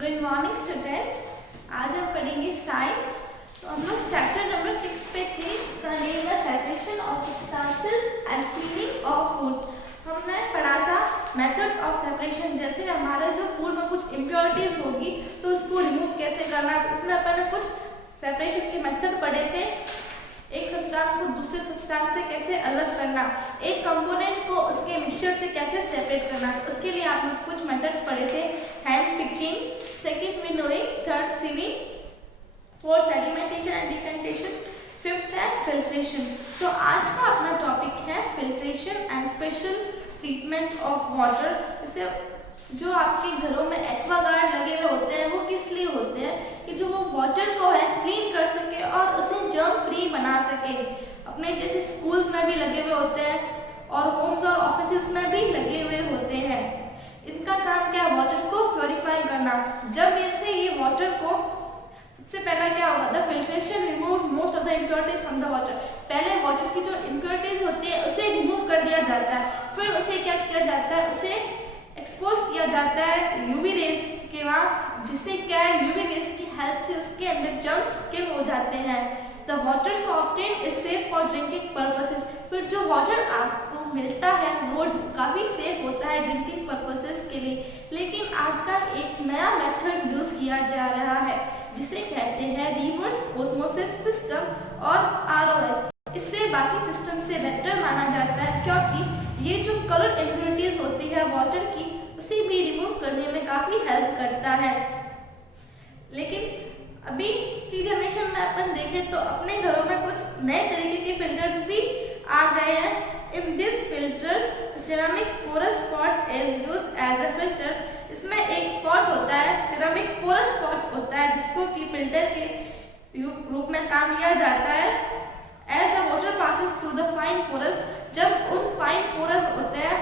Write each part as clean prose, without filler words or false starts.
Good morning students. आज हम पढ़ेंगे साइंस। तो हम लोग चैप्टर नंबर 6 पे थे, इसका नेम है separation of substances and cleaning of food. हमने पढ़ा था मेथड्स ऑफ सेपरेशन, जैसे हमारे जो फूड में कुछ इम्प्योरिटीज होगी तो उसको रिमूव कैसे करना है। इसमें अपन ने कुछ सेपरेशन के मेथड पढ़े थे, एक सब्सटेंस को दूसरे सब्सटेंस से कैसे अलग करना, एक कंपोनेंट को उसके मिक्सचर से कैसे सेपरेट करना। उसके लिए आपने कुछ मेथड्स पढ़े थे, hand picking, second winnowing, third sieving, fourth sedimentation and decantation, fifth है फिल्ट्रेशन। तो आज का अपना टॉपिक है filtration and special treatment of water. जैसे जो आपके घरों में एक्वागार्ड लगे हुए होते हैं, वो किस लिए होते हैं कि जो वो वाटर को है क्लीन कर सके और उसे जर्म फ्री बना सके। अपने जैसे स्कूल्स में भी लगे हुए होते हैं और होम्स और ऑफिसेस में भी लगे हुए होते हैं। इनका काम क्या है, वाटर को प्योरीफाई करना। जब ऐसे ये वाटर को सबसे पहला क्या होगा, the filtration removes most of the impurities from the water. पहले वाटर की जो इम्प्योरिटीज होती है उसे रिमूव कर दिया जाता है, फिर उसे क्या किया जाता है, उसे एक्सपोज किया जाता है यूवी रेज के वहाँ, जिससे क्या है यूवी रेज की हेल्प से उसके अंदर जर्म्स किल हो जाते हैं। The water so obtained is safe for drinking purposes. फिर जो वाटर आपको मिलता है वो काफ़ी सेफ होता है ड्रिंकिंग पर्पसेस के लिए। लेकिन आजकल एक नया मेथड यूज किया जा रहा है जिसे कहते हैं रिवर्स ऑस्मोसिस सिस्टम और ROS। इससे बाकी सिस्टम से बेहतर माना जाता है क्योंकि ये जो कलर इम्प्योरिटीज होती है वाटर की, उसे भी रिमूव करने में काफ़ी हेल्प करता है। लेकिन अभी की जनरेशन में अपन देखें तो अपने घरों में कुछ नए तरीके के फिल्टर्स भी आ गए हैं। In this filters ceramic porous pot is used as a filter. इसमें एक पॉट होता है, सिरेमिक पोरस पॉट होता है, जिसको कि फिल्टर के रूप में काम लिया जाता है। As the water passes through the fine porous, जब उन फाइन पोरस होते हैं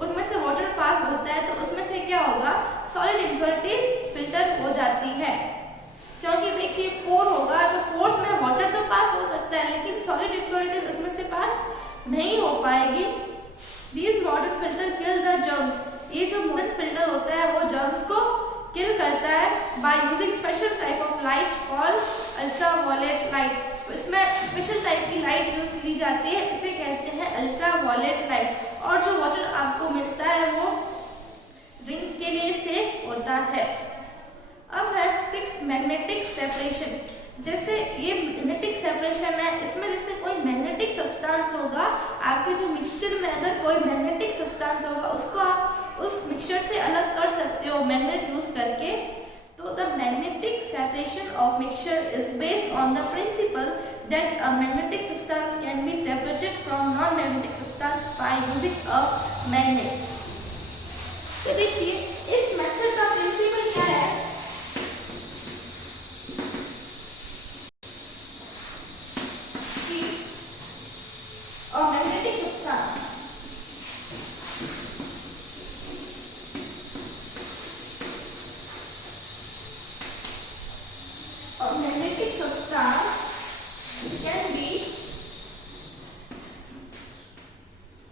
उनमें से वाटर पास होता है तो उसमें से क्या होगा, सॉलिड इम्प्योरिटीज फिल्टर हो जाती है। क्योंकि देखिए पोर होगा तो पोर्स में वाटर तो पास हो सकता है लेकिन सॉलिड इम्प्योरिटीज उसमें से पास नहीं हो पाएगी। These modern filter kill the germs। ये जो मॉडर्न फिल्टर होता है वो जर्म्स को किल करता है by using special type of light called ultraviolet light. इसमें स्पेशल टाइप की लाइट यूज की जाती है, इसे कहते हैं अल्ट्रावायलेट लाइट। और जो वाटर आपको मिलता है वो ड्रिंक के लिए सेफ होता है। अब है 6 मैग्नेटिक सेपरेशन। जैसे ये मैग्नेटिक सेपरेशन है, इसमें जैसे कोई मैग्नेटिक सब्सटेंस होगा आपके जो मिक्सचर में, अगर कोई मैग्नेटिक सब्सटेंस होगा उसको आप उस मिक्सचर से अलग कर सकते हो मैग्नेट यूज करके। तो the magnetic separation of mixture is based on the principal that a magnetic substance can be separated from non magnetic substance by using a magnet. तो देखिए इस मेथड का प्रिंसिपल क्या है, और magnetic substance can be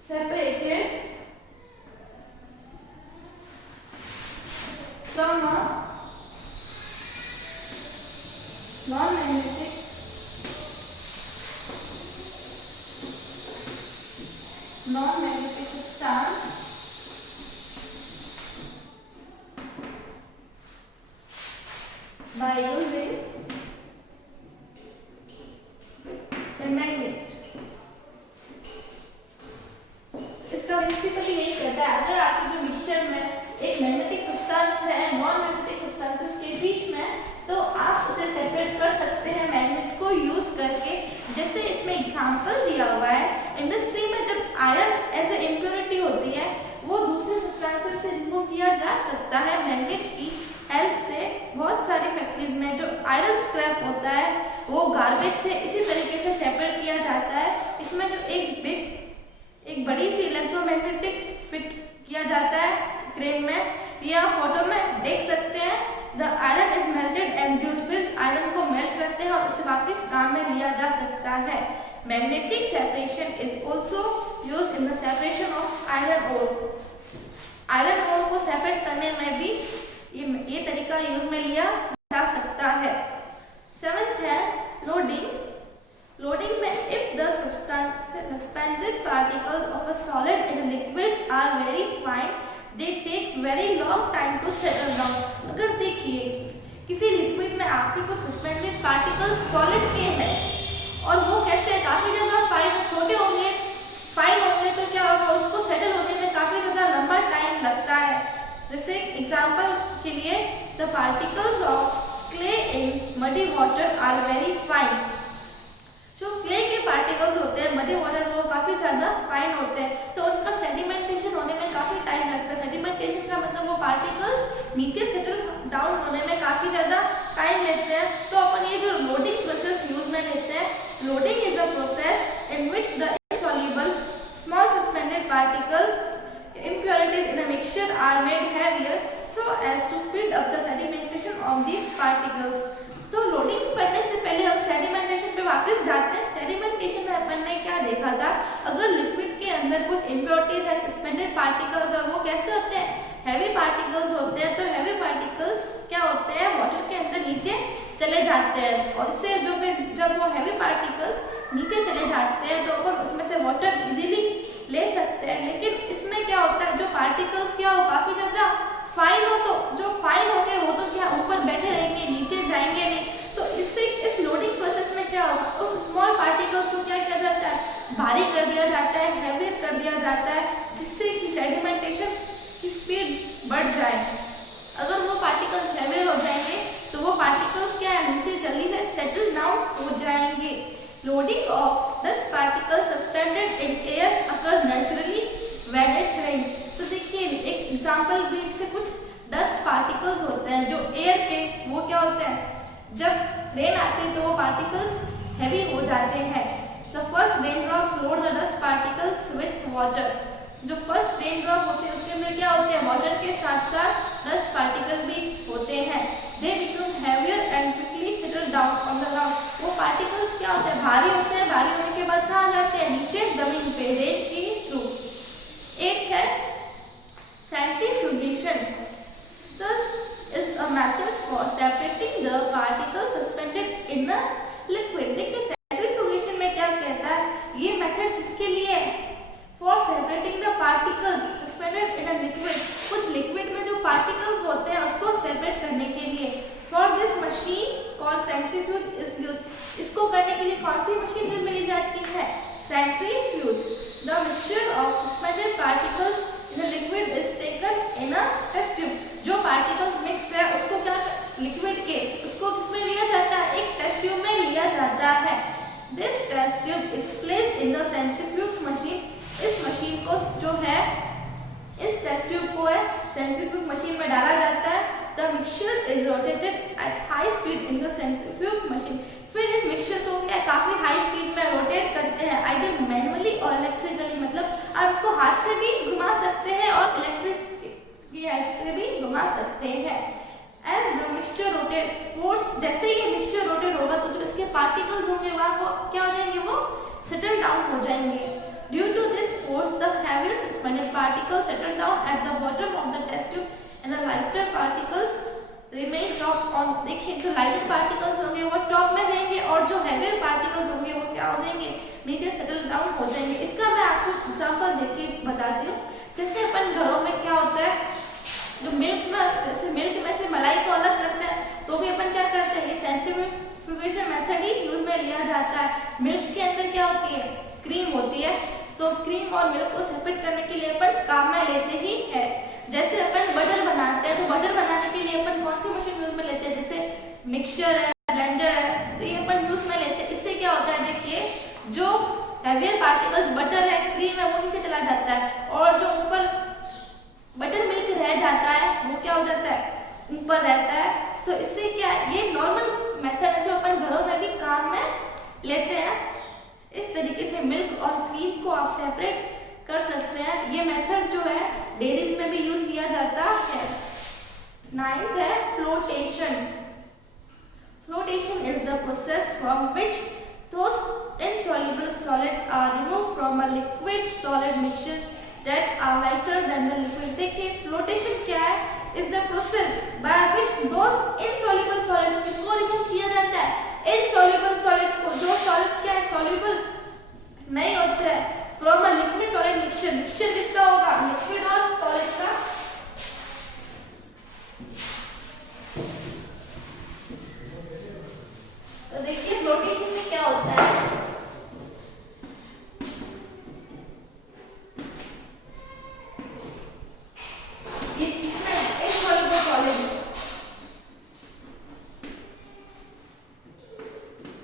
separated from a non-magnetic substance by using a magnet। इसका principal यही कहता है, अगर आपके जो मिक्सचर में एक मैग्नेटिक सब्सटेंस है नॉन मैग्नेटिक सब्सटेंसेस के बीच में, तो आप उसे सेपरेट कर सकते हैं मैग्नेट को यूज करके। जैसे इसमें एग्जांपल दिया हुआ है, इंडस्ट्री में जब आयरन एज ए इम्प्योरिटी होती है वो दूसरे सब्सटेंसेस से रिमूव किया जा सकता है मैग्नेट की हेल्प से। बहुत सारी फैक्ट्रीज में जो आयरन स्क्रैप होता है वो गार्बेज से इसी तरीके से सेपरेट किया जाता है। इसमें जो एक बड़ी सी इलेक्ट्रोमैग्नेटिक फिट किया जाता है क्रेन में, या फोटो में देख सकते हैं। The iron is melted and reduced, फिर आयरन को मेल्ट करते हैं और इसे वापस काम में लिया जा सकता है। Magnetic separation is also used in the separation of iron ore. Iron ore को सेपरेट करने में भी ये तरीका यूज में लिया जा सकता है। 7th है लोडिंग। लोडिंग में if the suspended particles of a solid in liquid are very fine they take very long time to settle down. अगर देखिए किसी लिक्विड में आपके कुछ सस्पेंडेड पार्टिकल्स सॉलिड के हैं और वो कैसे काफी ज्यादा फाइन छोटे होंगे, फाइन होंगे, तो क्या होगा, उसको सेटल होने में काफी ज्यादा लंबा टाइम लगता है। जैसे एग्जांपल के लिए the particles of clay in muddy water are very fine. जो क्ले के पार्टिकल्स होते हैं मडी वाटर, वो काफी ज्यादा फाइन होते हैं, तो उनका सेडिमेंटेशन होने में काफी टाइम लगता है। सेडिमेंटेशन का मतलब वो पार्टिकल्स नीचे सेटल डाउन होने में काफी ज्यादा टाइम लेते हैं। तो अपन ये जो लोडिंग प्रोसेस यूज में लेते हैं, loading is a process in which the insoluble small suspended particles impurities in a mixture are made heavier so as to speed up the sedimentation of these particles। तो loading करने से पहले हम sedimentation पे वापस जाते हैं। सेडिमेंटेशन में अपन ने क्या देखा था, अगर लिक्विड के अंदर कुछ इम्प्योरिटीज है, सस्पेंडेड पार्टिकल्स है, वो कैसे होते हैं, हैवी पार्टिकल्स होते हैं। तो हैवी पार्टिकल्स क्या होते हैं, वाटर के अंदर नीचे चले जाते हैं, और इससे जो फिर जब वो हैवी पार्टिकल्स नीचे चले जाते हैं तो अपन उसमें से वाटर इजीली ले सकते हैं। लेकिन इसमें क्या होता है, जो पार्टिकल्स क्या हो काफी ज्यादा फाइन हो, तो जो फाइन होंगे वो तो क्या ऊपर बैठे रहेंगे, नीचे जाएंगे नहीं। तो इससे इस लोडिंग प्रोसेस में क्या होगा, उस स्मॉल पार्टिकल्स को क्या किया जाता है, भारी कर दिया जाता है, हैवी कर दिया जाता है, जिससे कि सेडिमेंटेशन की स्पीड बढ़ जाए। अगर वो पार्टिकल्स हैवी हो जाएंगे तो वो पार्टिकल्स क्या है, नीचे जल्दी से सेटल डाउन हो जाएंगे। Loading of dust particles suspended in air occurs naturally when it rains। तो देखिए एक एग्जांपल भी, से कुछ डस्ट पार्टिकल्स होते हैं जो एयर के, वो क्या होते हैं, जब रेन आती है तो वो पार्टिकल्स हैवी हो जाते हैं। The first raindrops load the dust particles with water। जो फर्स्ट रेन ड्रॉप होते हैं उसके अंदर क्या होते हैं, वाटर के साथ साथ डस्ट पार्टिकल भी होते हैं। They become heavier and quickly settle down on the ground। वो पार्टिकल्स क्या होते हैं, भारी होते हैं, भारी होने के बाद कहाँ जाते हैं, नीचे जमीन पे, रेन के थ्रू। एक है centrifugation. This is a method for separating the particles suspended in a liquid। देखिए सेंट्रीफ्यूगेशन में क्या कहता है, ये मेथड किसके लिए है, for separating the particles suspended in a liquid. कुछ लिक्विड में जो पार्टिकल्स होते हैं उसको सेपरेट करने के लिए। For this machine called centrifuge is used. इसको करने के लिए कौन सी मशीन यूज में ली जाती है, centrifuge. The mixture of suspended particles in a liquid is taken in a test tube. जो पार्टिकल्स मिक्स है उसको क्या, लिक्विड के, उसको किसमें लिया जाता है, एक टेस्ट ट्यूब में लिया जाता है। This test tube is placed in the centrifuge machine. इस मशीन को जो है, इस टेस्ट ट्यूब को है सेंट्रीफ्यूज मशीन में डाला जाता है। The mixture is rotated at high speed in the centrifuge machine. फिर इस मिक्सचर को क्या काफी हाई स्पीड में रोटेट करते हैं, आइदर मैनुअली और इलेक्ट्रिकली। मतलब आप इसको हाथ से भी घुमा सकते हैं और इलेक्ट्रिक की हेल्प से भी घुमा सकते हैं। As the mixture rotate, force जैसे ही ये मिक्सचर रोटेट होगा तो जो इसके पार्टिकल्स होंगे वो क्या हो जाएंगे, वो सेटल डाउन हो जाएंगे। Due to this force, the heavier suspended particles settle down at the bottom of the test tube and the lighter particles remain top on। देखिए जो लाइटर पार्टिकल्स होंगे वो टॉप में रहेंगे और जो हैवियर पार्टिकल्स होंगे वो क्या हो जाएंगे, नीचे सेटल डाउन हो जाएंगे। इसका मैं आपको एग्जांपल देके बताती हूँ। जैसे अपन घरों में क्या होता है, जो मिल्क में, जैसे मिल्क में से मलाई को अलग करते हैं तो भी अपन क्या करते हैं, ये सेंट्रीफ्यूगेशन मेथड ही यूज में लिया जाता है। मिल्क के अंदर क्या होती है, क्रीम होती है, तो क्रीम और मिल्क को सेपरेट करने के लिए अपन काम में लेते ही है। जैसे अपन बटर बनाते हैं तो बटर बनाने के लिए अपन कौन सी मशीन यूज में लेते हैं, जैसे मिक्सचर है, ब्लेंडर है, तो ये अपन यूज में लेते हैं। इससे क्या होता है, देखिए जो हैवियर पार्टिकल्स बटर है, क्रीम है, वो नीचे चला जाता है और जो ऊपर बटर मिल्क रह जाता है वो क्या हो जाता है, ऊपर रहता है। तो इससे क्या, ये नॉर्मल मेथड है जो अपन घरों में भी काम में लेते हैं। इस तरीके से मिल्क और क्रीम को आप सेपरेट कर सकते हैं। ये मेथड जो है डेयरीज में भी यूज किया जाता है। 9th है flotation. Flotation is the process from which those insoluble solids are removed from a liquid solid mixture that are lighter than the liquid। देखिए फ्लोटेशन क्या है, is the process by which those insoluble solids, किसको remove किया जाता है, insoluble solids को, जो solid क्या है सॉल्युबल नहीं होते हैं, from a liquid solid mixture, mixture किसका होगा, लिक्विड और सॉलिड का। तो देखिए फ्लोटेशन में क्या होता है, ये किसमें इनसॉल्युबल सॉलिड,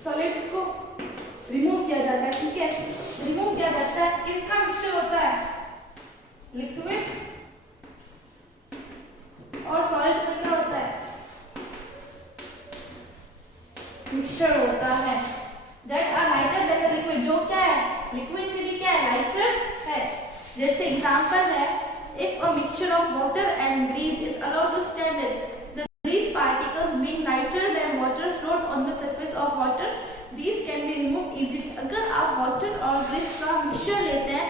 सॉलिड इसको रिमूव किया जाता है, ठीक है, रिमूव किया जाता है, किसका मिक्सचर होता है, लिक्विड और सॉलिड में क्या होता है, मिक्सचर होता है, that are lighter than the liquid, जो क्या है लिक्विड से भी क्या है लाइटर है। जैसे एग्जांपल है, if a mixture of water and grease is allowed to stand it, the grease particles being lighter than water float on the surface of water, these can be removed easily। अगर आप water और Greece का mixture लेते हैं,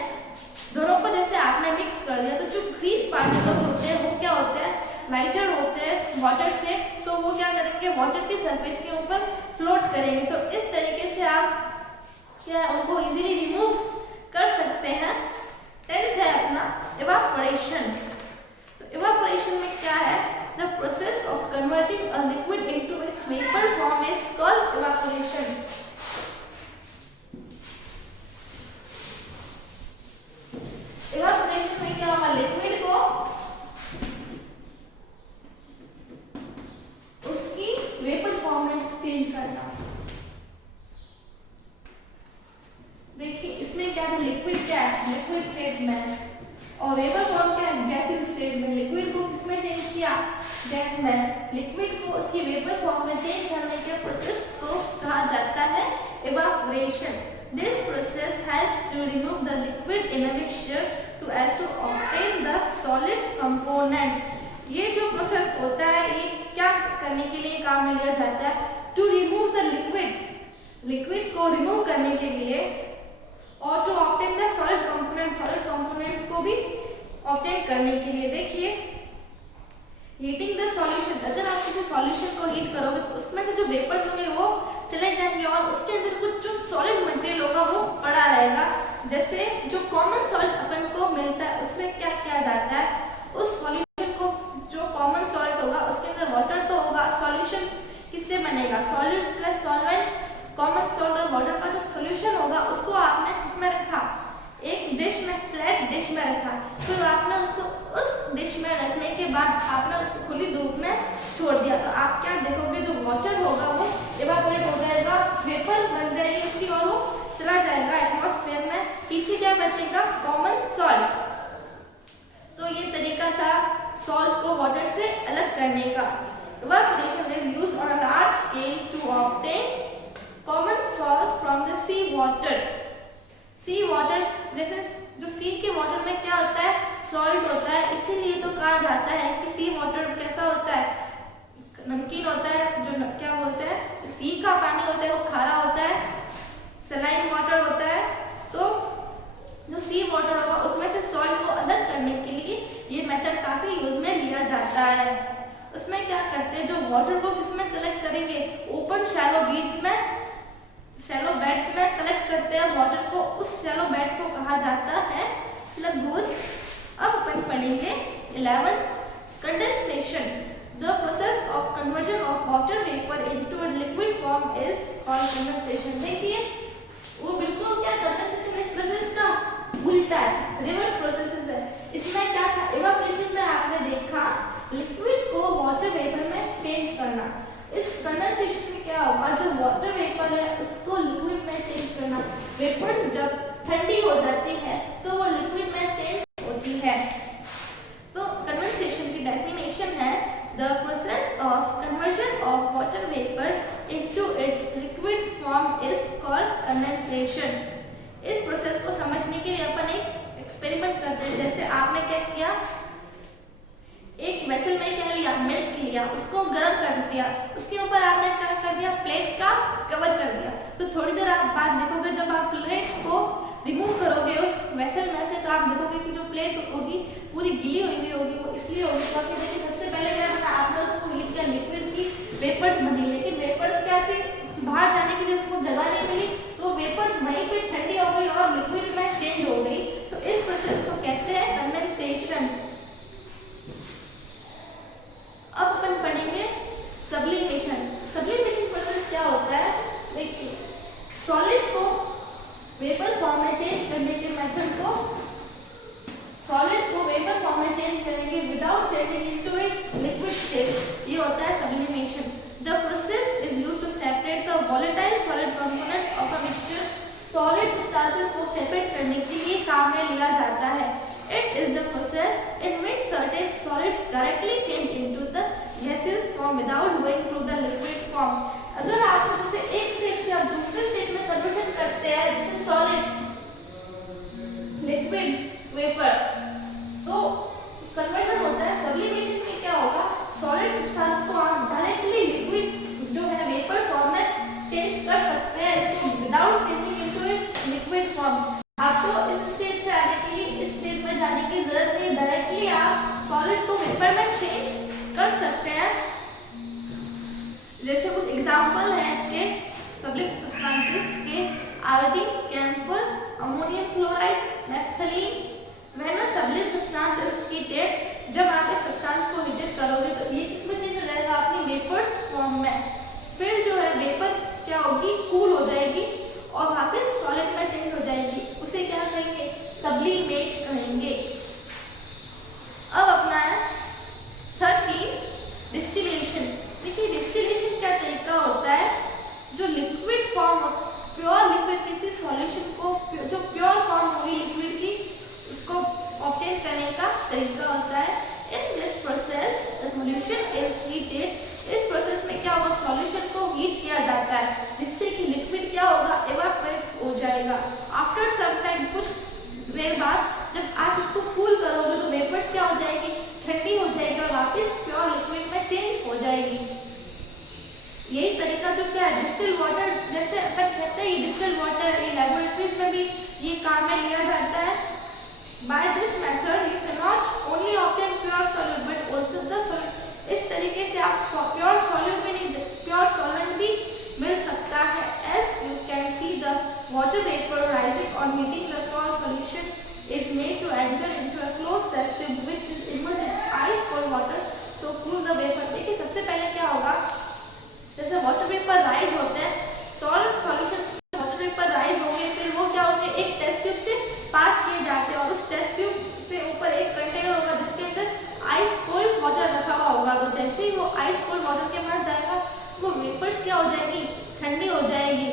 दोनों को जैसे आपने मिक्स कर दिया, तो जो ग्रीस पार्टिकल्स होते हैं वो क्या होते हैं, लाइटर होते हैं वाटर से, तो वो क्या करेंगे वाटर के सरफेस के ऊपर फ्लोट करेंगे। तो इस तरीके से आप क्या है उनको इजीली रिमूव कर सकते हैं। 10th है अपना इवापोरेशन। तो इवापोरेशन में क्या है, the process of converting a liquid into its vapour form is called evaporation. Evaporation में क्या होगा, लिक्विड को उसकी वेपर फॉर्म में चेंज करना। देखिए इसमें क्या है, लिक्विड क्या है, लिक्विड स्टेट में, और वेपर फॉर्म क्या है, गैसियस स्टेट में। लिक्विड को किसमें चेंज किया, गैस में। लिक्विड को उसकी वेपर फॉर्म में चेंज करने के प्रोसेस को कहा जाता है evaporation. This process helps to remove the liquid in a mixture so as to obtain the solid components। ये जो प्रोसेस होता है ये क्या करने के लिए काम में लिया जाता है, to remove the liquid, liquid को रिमूव करने के लिए, और to obtain the solid component, solid components को भी ऑब्टेन करने के लिए। देखिए हीटिंग द सॉल्यूशन, अगर आप किसी सॉल्यूशन को हीट करोगे तो उसमें से जो वेपर होंगे वो चले जाएंगे और उसके अंदर कुछ जो सॉलिड मटेरियल होगा वो पड़ा रहेगा। जैसे जो कॉमन सॉल्ट अपन को मिलता है उसमें क्या किया जाता है, उस सॉल्यूशन को, जो कॉमन सॉल्ट होगा उसके अंदर वाटर तो होगा, सॉल्यूशन किससे बनेगा, solid plus solvent, common salt और वाटर का जो सॉल्यूशन होगा उसको आपने किसमें रखा, एक डिश में, फ्लैट डिश में रखा। फिर आपने उसको उस डिश में रखने के बाद आपने उसको खुली धूप में छोड़ दिया, तो आप क्या देखोगे, जो वाटर होगा वो इवापोरेट हो जाएगा, वेपर बन जाएगी उसकी और वो चला जाएगा एटमॉस्फेयर में। पीछे क्या बचेगा, कॉमन सॉल्ट। तो ये तरीका था सॉल्ट को वाटर से अलग करने का। Evaporation is used on a large scale to obtain common salt from the sea water. Sea water, जैसे जो सी के वाटर में क्या होता है, सॉल्ट होता है, इसीलिए तो कहा जाता है कि सी वाटर कैसा होता है, नमकीन होता है। जो क्या बोलते हैं, जो सी का पानी होता है वो खारा होता है, सलाइन वाटर होता है। तो जो सी वाटर होगा उसमें से सॉल्ट को अलग करने के लिए ये मेथड काफी यूज में लिया जाता है। उसमें क्या करते हैं, जो वाटर को किसमें कलेक्ट करेंगे, ओपन शैलो बीड्स में, शैलो बेड्स में कलेक्ट करते हैं वाटर को, उस शैलो बेड्स को कहा जाता है लगून्स। अब अपन पढ़ेंगे 11th condensation. The process of conversion of water vapour into a liquid form is called condensation. देखिए वो बिल्कुल क्या कंडेंसेशन इस प्रोसेस का उल्टा है, रिवर्स प्रोसेस है। इसमें क्या था, इवापोरेशन में आपने देखा लिक्विड को वाटर वेपर में चेंज करना। इस कंडेंसेशन में क्या होगा, जो वाटर वेपर है उसको लिक्विड में चेंज करना। वेपर्स जब ठंडी हो जाती है तो वो लिक्विड में चेंज होती है। तो कंडेंसेशन की डेफिनेशन है, the process of conversion of water vapour into its liquid form is called condensation. इस प्रोसेस को समझने के लिए अपन एक एक्सपेरिमेंट करते हैं। जैसे आपने क्या किया, एक वेसल में क्या लिया, मिल्क लिया, उसको गर्म कर दिया, उसके ऊपर आपने क्या कर दिया, प्लेट का कवर कर दिया। तो थोड़ी देर आप बाद देखोगे, जब आप प्लेट को रिमूव करोगे उस वेसल में से, तो आप देखोगे कि जो प्लेट होगी पूरी गीली हुई होगी। वो इसलिए होगी क्योंकि देखिए सबसे पहले क्या बना, आपने उसको हीट किया, लिक्विड की वेपर्स बनी, लेकिन वेपर्स क्या थी, बाहर जाने के लिए उसको जगह नहीं मिली, तो वेपर्स वहीं पे ठंडी हो गई और लिक्विड में चेंज हो गई। तो इस प्रोसेस को कहते हैं कंडेंसेशन। अब अपन पढ़ेंगे सब्लिमेशन। सब्लिमेशन प्रोसेस क्या होता है, देखिए सॉलिड को वेपर फॉर्म में चेंज करने के मेथड को, सॉलिड को वेपर फॉर्म में चेंज करेंगे without changing into it liquid state, ये होता है sublimation. The process is used to separate the volatile solid components of a mixture. Solid substances को सेपरेट करने के लिए काम में लिया जाता है। It is the process in which certain solids directly change into the gaseous form without going through the liquid form. अगर आप जैसे एक स्टेट से आप दूसरे स्टेट में कन्वर्जन करते हैं, जैसे सॉलिड, लिक्विड, वेपर, तो कन्वर्जन होता है। सब्लिमेशन में क्या होगा, सॉलिड सब्सटेंस को आप डायरेक्टली लिक्विड जो है वेपर फॉर्म में चेंज कर सकते हैं, इसको without changing into its liquid form. आपको इस स्टेट से आने के लिए इस स्टेट में जाने की जरूरत नहीं, डायरेक्टली आप सॉलिड को वेपर में चेंज कर सकते हैं। जैसे कुछ एग्जांपल है इसके सब्लिमेट सब्सटेंसेस के, iodine, camphor, ammonium chloride, naphthalene. When a sublimate substance is heated, जब आप इस सब्सटेंस को हीटेड करोगे तो ये किसमें चेंज हो जाएगा, अपनी वेपर्स फॉर्म में। फिर जो है वेपर क्या होगी, कूल हो जाएगी और वापस सॉलिड में चेंज हो जाएगी, उसे क्या कहेंगे, सब्लिमेट कहेंगे। अब अपना है 13 डिस्टिलेशन। देखिए डिस्टिलेशन क्या तरीका होता है, जो लिक्विड फॉर्म, प्योर लिक्विड किसी सॉल्यूशन को, जो प्योर फॉर्म होगी लिक्विड की, उसको ऑब्टेन करने का तरीका होता है। In this process the solution is heated. इस प्रोसेस में क्या होगा, सॉल्यूशन को हीट किया जाता है, जिससे कि लिक्विड क्या होगा, इवापोरेट हो जाएगा। आफ्टर सम टाइम, कुछ देर बाद जब आप इसको कूल करोगे तो वेपर्स क्या हो जाएगी, ठंडी हो जाएगी और वापस प्योर लिक्विड में चेंज हो जाएगी। यही तरीका जो क्या है, डिस्टिल वाटर, जैसे अपन कहते हैं डिस्टिल वाटर, ये लैबोरेटरीज में भी ये काम में लिया जाता है। By this method you can not only obtain pure solid but also the solid. इस तरीके से आप प्योर सॉलिड भी नहीं, प्योर सॉलिड भी मिल सकता है। As you can see the water vapor rising on heating, the salt solution is made to enter into a closed test tube which is immersed in ice cold water to cool the vapor। देखिए सबसे पहले क्या होगा, जैसे water vapour rise होते हैं, salt solution water vapour rise होंगे, फिर वो क्या होंगे, एक टेस्ट ट्यूब से पास किए जाते हैं और उस टेस्ट ट्यूब से ऊपर एक कंटेनर होगा जिसके अंदर आइस कोल्ड वाटर रखा हुआ होगा। तो जैसे ही वो आइस कोल्ड वाटर के पास जाएगा, वो वेपर्स क्या हो जाएगी, ठंडी हो जाएगी।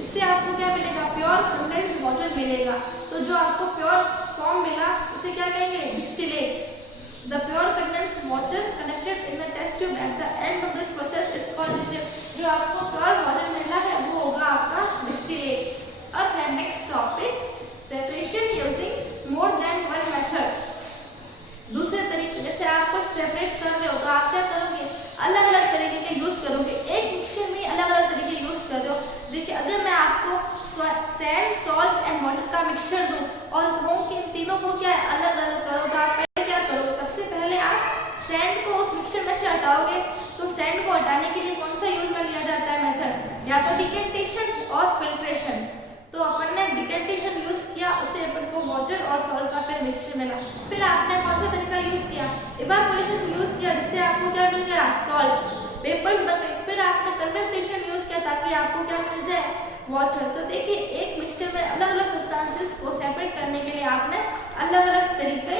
इससे आपको क्या मिलेगा, प्योर कंडेंस्ड वाटर मिलेगा। तो जो आपको प्योर फॉर्म मिला उसे क्या कहेंगे, distillate. The pure condensed water collected in the test tube at the end of this process is called distillate. जो आपको प्योर वाटर मिला है वो होगा आपका डिस्टिलेट। अब है next topic, separation using more than one method. दूसरे तरीके, जैसे आप कुछ सेपरेट कर रहे हो तो आप क्या करोगे, अलग अलग तरीके के यूज करोगे, एक मिक्सचर में अलग अलग तरीके यूज कर रहे हो। देखिए अगर मैं आपको सैंड, सॉल्ट एंड वाटर का मिक्सचर दूं और कहूं कि इन तीनों को क्या है, अलग अलग करो, तो आप पहले क्या करोगे, सबसे पहले आप सैंड को उस मिक्सचर में से हटाओगे। तो सैंड को हटाने के लिए कौन सा यूज में लिया जाता है मेथड, या तो डिकेंटेशन और फिल्ट्रेशन। तो अपन ने डिकेंटेशन यूज किया, उससे अपन को वाटर और सॉल्ट का फिर मिक्सचर मिला। फिर आपने कौन सा तरीका यूज किया, इवापोरेशन यूज किया, जिससे आपको क्या मिल गया, सॉल्ट, वेपर्स बन गए। फिर आपने कंडेंसेशन यूज किया ताकि आपको क्या मिल जाए, वाटर। तो देखिए एक मिक्सचर में अलग अलग सब्सटेंसेस को सेपरेट करने के लिए आपने अलग अलग तरीके